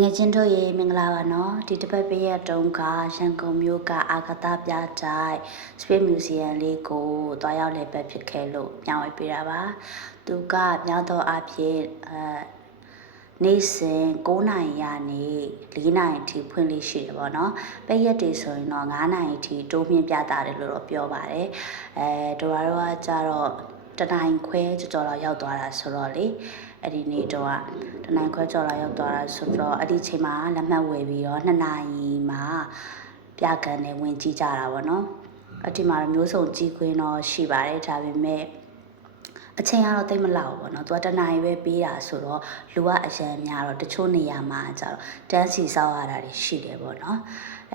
ငယ်ချင်းတို့ရေမင်္ဂလာပါနော်ဒီတစ်ပတ်ပေးရတုန်းကရန်ကုန်မြို့ကအာဂတပြတိုက် Space Museum လေးကိုတွားရောက်လည်ပတ်ဖြစ်ခဲ့လို့ပြောင်းဝေးပေးတာပါသူကများသောအားဖြင့်နေ့စဉ်9နာရီကနေ4နာရီထိဖွင့်လို့ရှိတယ်ပေါ့နော်ပိတ်ရက်တွေဆိုရင်တော့9နာရီထိတိုးမြင့်ပြတာတယ်လို့တော့ပြောပါတယ်တို့ကတော့ကြတော့တနိုင်ခွဲကြော်တော့ရောက်သွားတာဆိုတော့လေအဲ့ဒီနေ့တော့တနိုင်ခွဲကြော်လာရောက်သွားတာဆိုတော့အဲ့ဒီချိန်မှာလက်မှတ်ဝယ်ပြီးတော့2နာရီမှာပြကန်နဲ့ဝင်ကြည့်ကြတာပေါ့နော်အဲ့ဒီမှာမျိုးစုံကြီးခွင်းတော့ရှိပါတယ်ဒါပေမဲ့အချိန်ကတော့တိတ်မလောက်ဘူးပေါ့နော်သူကတနာရီပဲပေးတာဆိုတော့လူကအရန်များတော့တချို့နေရာမှာကျတော့တန်းစီစောက်ရတာတွေရှိတယ်ပေါ့နော်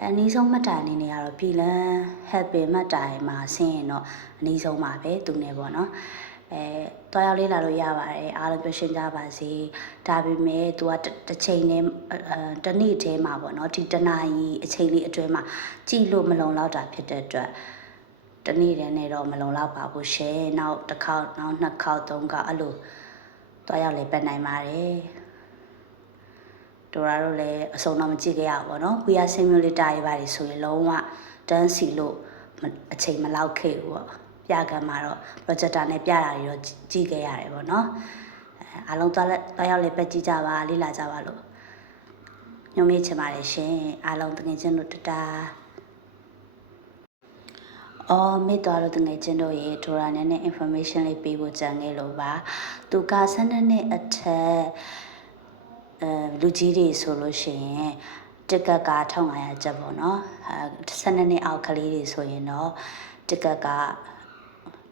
အနည်းဆုံးမှတ်တိုင်အနေနဲ့ကတော့ပြည်လန်း happy မှတ်တိုင်မှာဆင်းရင်တော့အနည်းဆုံးပါပဲသူနဲ့ပေါ့နော်တွားရောက်လေးလာလို့ရပါတယ်အားလုံးပြောရှင်းကြပါစေဒါပေမဲ့သူကတစ်ချိန်နဲ့တစ်နေ့တည်းမှာပေါ့နော်ဒီတနာရီအချိန်လေးအတွင်းမှာကြည့်လို့မလုံလောက်တာဖြစ်တဲ့အတွက်တနေ့တည်းနဲ့တော့မလုံလောက်ပါဘူးရှင်နောက်တစ်ခေါက်နောက်နှစ်ခေါက်သုံးခေါက်အဲ့လိုတွားရောက်လေပတ်နိုင်ပါတယ်တို့တို့လည်းအစုံတော့မကြည့်ကြရဘူးပေါ့နော် VR simulator တွေပါတယ်ဆိုရင်လုံးဝတန်းစီလို့အချိန်မလောက်ခဲ့ဘူးပေါ့ပြကံမှာတော့ projector နဲ့ပြတာတွေတော့ကြည့်ခဲ့ရတယ်ပေါ့နော်အားလုံးသွားရောက်လေပတ်ကြည့်ကြပါလေ့လာကြပါလို့ညွှန်မိချင်ပါတယ်ရှင်အားလုံးတကယ်ချင်းတို့တမိသွားလို့တကယ်ချင်းတို့ရေထိုရာနဲ့ information လေးပေးဖို့ကြံခဲ့လို့ပါသူက12နှစ်အထက်လူကြီးတွေဆိုလို့ရှိရင်တက်ကက1500ကျပ်ပေါ့နော်12နှစ်အောက်ကလေးတွေဆိုရင်တော့တက်ကက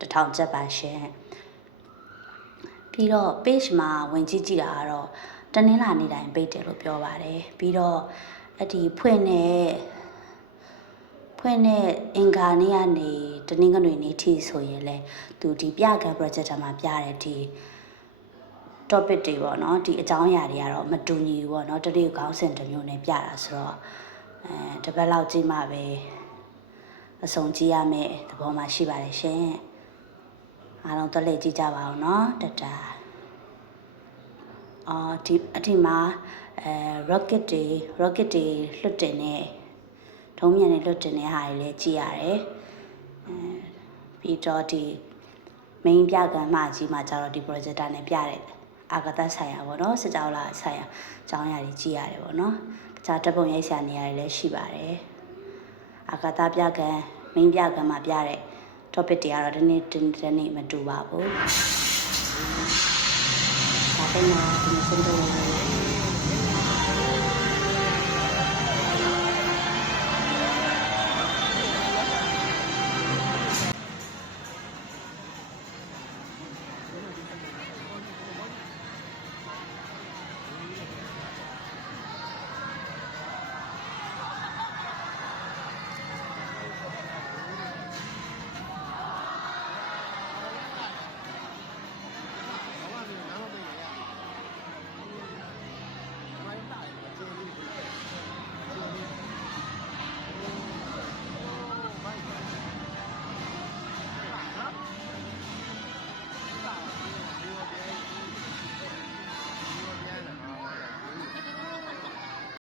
1000ကျပ်ပါရှင်ပြီးတော့ page မှာဝင်ကြည့်တာကတော့တနင်္လာနေ့တိုင်းပိတ်တယ်လို့ပြောပါတယ်ပြီးတော့အဲ့ဒီဖွင့်တဲ့အင်္ဂါနေ့ကနေတနင်္ဂနွေနေ့ထိဆိုရင်လဲသူဒီပြကံ projector မှာပြတဲ့ဒီ topic တွေပေါ့နော်ဒီအကြောင်းအရာတွေကတော့မတူညီဘူးပေါ့နော်တတိယခေါင်းစဉ်တစ်မျိုးနဲ့ပြတာဆိုတော့တပတ်လောက်ကြည့်မှပဲအဆုံးကြည့်ရမယ်သဘောမှရှိပါတယ်ရှင်အားလုံးတော့လေ့ကြည့်ကြပါအောင်နော်တတဒီအထင်မှာrocket တွေလွှတ်တင်နေထုံးမြန်နဲ့လွှတ်တင်နေဟာတွေလည်းကြည့်ရတယ်ပြီးတော့ဒီ main ပြကံမှကြီးမှာကျတော့ဒီ projector နဲ့ပြတဲ့အာဂတဆိုင်ရာပေါ့နော်စစ်ကြောလာဆိုင်ရာအကြောင်းအရာတွေကြည့်ရတယ်ပေါ့နော်တခြားဓာတ်ပုံရိုက်ဆရာနေရာတွေလည်းရှိပါတယ်အာဂတပြကံ main ပြကံမှာပြတဲ့ topic တွေကတော့ဒီနေ့မတူပါဘူးဒါပေမဲ့ဒီစံတော်